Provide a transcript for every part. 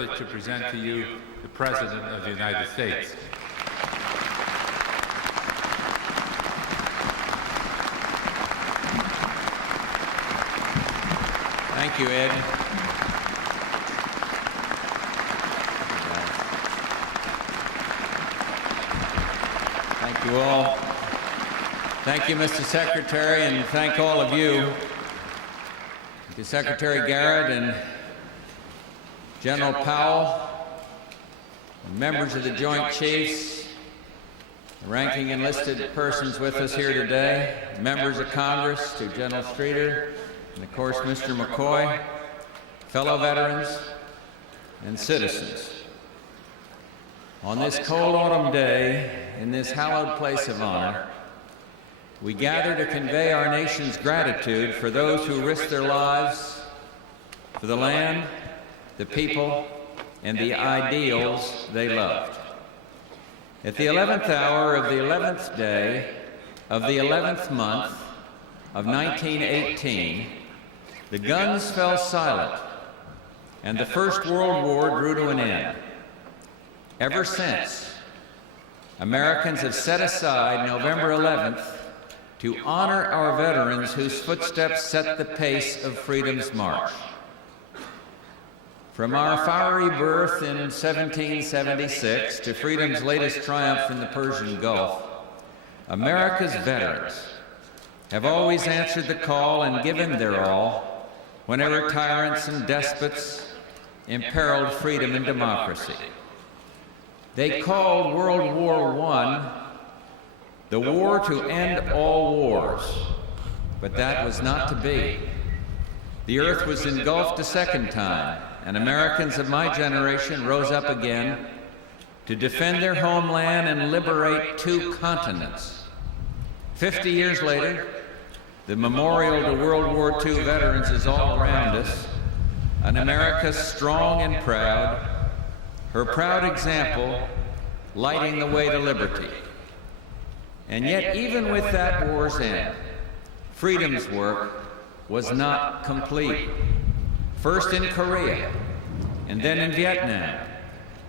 To present to you the President of the United States. Thank you, Ed. Thank you all. Thank you, Mr. Secretary, and thank all of you. To Secretary Garrett and General Powell, and members of the Joint Chiefs, the ranking enlisted persons with us here today, members of Congress, to General Streeter, and of course Mr. McCoy, fellow veterans and citizens. On this cold autumn day, in this hallowed place of honor, we gather to convey our nation's gratitude for those who risked their lives for the land, the people, and the ideals they loved. At the 11th hour of the 11th day of the 11th month of 1918, the guns fell silent, and the First World War drew to an end. Ever since, Americans have set aside November 11th to honor our veterans whose footsteps set the pace of freedom's march. From our fiery birth in 1776 to freedom's latest triumph in the Persian Gulf, America's veterans have always answered the call and given their all whenever tyrants and despots imperiled freedom and democracy. They called World War I the war to end all wars, but that was not to be. The earth was engulfed a second time, and Americans of my generation rose up again to defend their homeland and liberate 2 continents. 50 years later, the memorial to World War II veterans is all around us, an America strong and proud, her proud example lighting the way to liberty. And yet, even with that war's end, freedom's work was not complete. First in Korea, and then in Vietnam,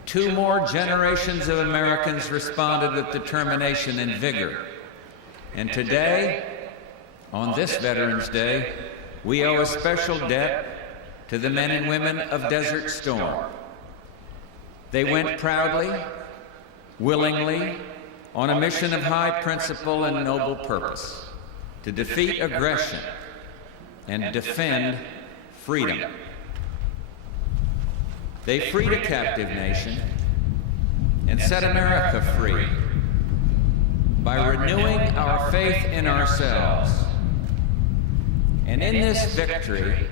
2 more generations of Americans responded with determination and vigor. And today, on this Veterans Day, we owe a special debt to the men and women of Desert Storm. They went proudly, willingly, on a mission of high principle and noble purpose, to defeat aggression and defend freedom. They freed a captive nation and set America free by renewing our faith in ourselves. And in this victory,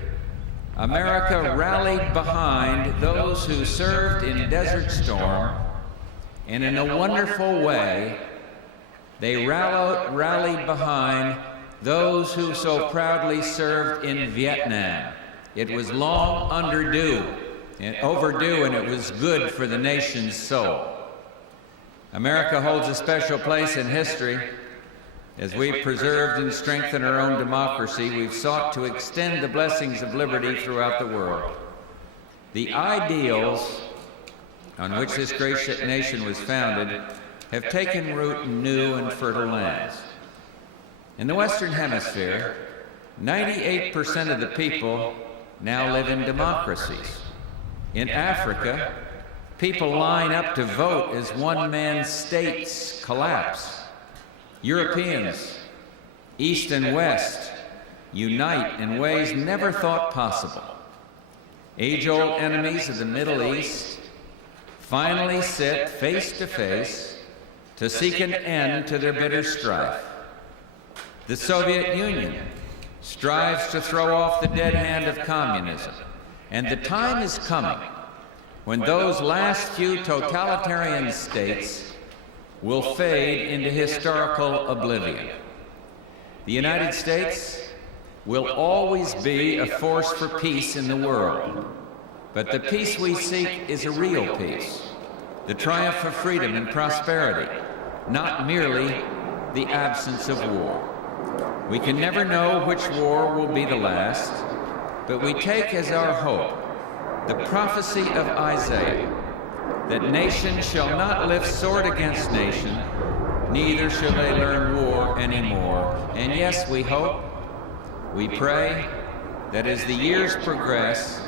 America rallied behind those who served in Desert Storm, and in a wonderful way, they rallied behind those who so proudly served in Vietnam. It was long overdue, and it was good for the nation's soul. America holds a special place in history. As we've preserved and strengthened our own democracy, we've sought to extend the blessings of liberty throughout the world. The ideals on which this great nation was founded have taken root in new and fertile lands. In the Western Hemisphere, 98% of the people now live in democracies. In Africa, people line up to vote as one-man states collapse. Europeans, East and West, unite in ways never thought possible. Age-old enemies of the Middle East finally sit face to face to seek an end to their bitter strife. The Soviet Union strives to throw off the dead hand of communism, and the time is coming when those last few totalitarian states will fade into historical oblivion. The United States will always be a force for peace in the world, but the peace we seek is a real peace, the triumph of freedom and prosperity, not merely the absence of war. We can never know which war will be the last, but we take as our hope the prophecy of Isaiah, that nation shall not lift sword against nation, neither shall they learn war anymore. And yes, we hope, we pray, that as the years progress,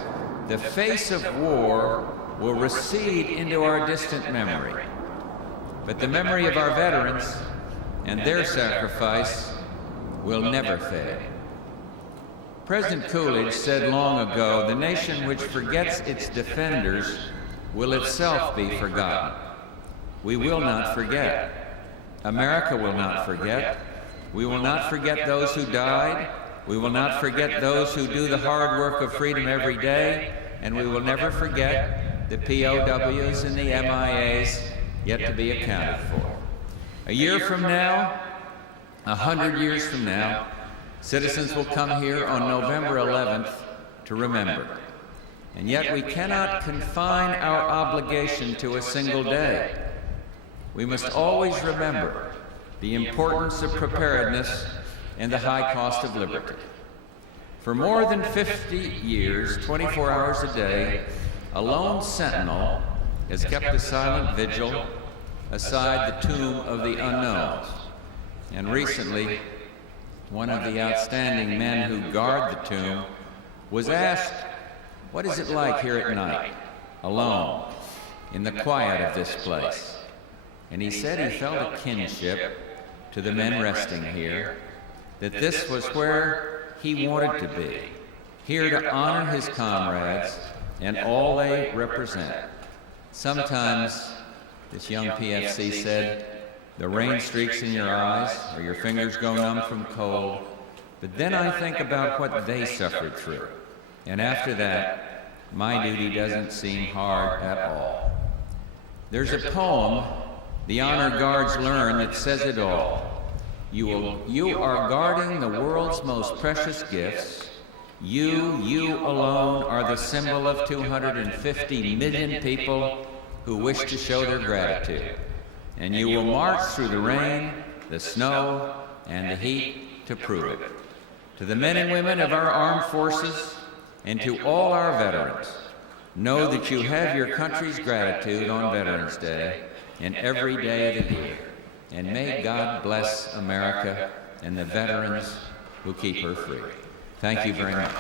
the face of war will recede into our distant memory. But the memory of our veterans and their sacrifice will never fade. President Coolidge said long ago, "The nation which forgets its defenders will itself be forgotten." We will not forget. America will not forget. We will not forget those who died. We will not forget those who do the hard work of freedom every day. And we will never forget the POWs and the MIAs yet to be accounted for. A year from now, 100 years from now, citizens will come here on November 11th to remember. And yet we cannot confine our obligation to a single day. We must always remember the importance of preparedness and the high cost of liberty. For more than 50 years, 24 hours a day, a lone sentinel has kept a silent vigil aside the tomb of the unknowns. And recently, one of the outstanding men who guard the tomb was asked, "What is it like here at night, alone, in the quiet of this place?" And he said he felt a kinship to the men resting here, that this was where he wanted to be, here to honor his comrades and all they represent. Sometimes, this young PFC said, the rain streaks in your eyes or your fingers go numb from cold, but then I think about what they suffered through. And after that, my duty doesn't seem hard at all. There's a poem the honor guards learn that says it all. You are guarding the world's most precious gifts. You alone are the symbol of 250 million people who wish to show their gratitude. And you will march through the rain, the snow, and the heat to prove it. To the men and women of our armed forces and to all our veterans, know that you have your country's gratitude on Veterans Day and every day of the year. And may God bless America and the veterans who keep her free. Thank you very much.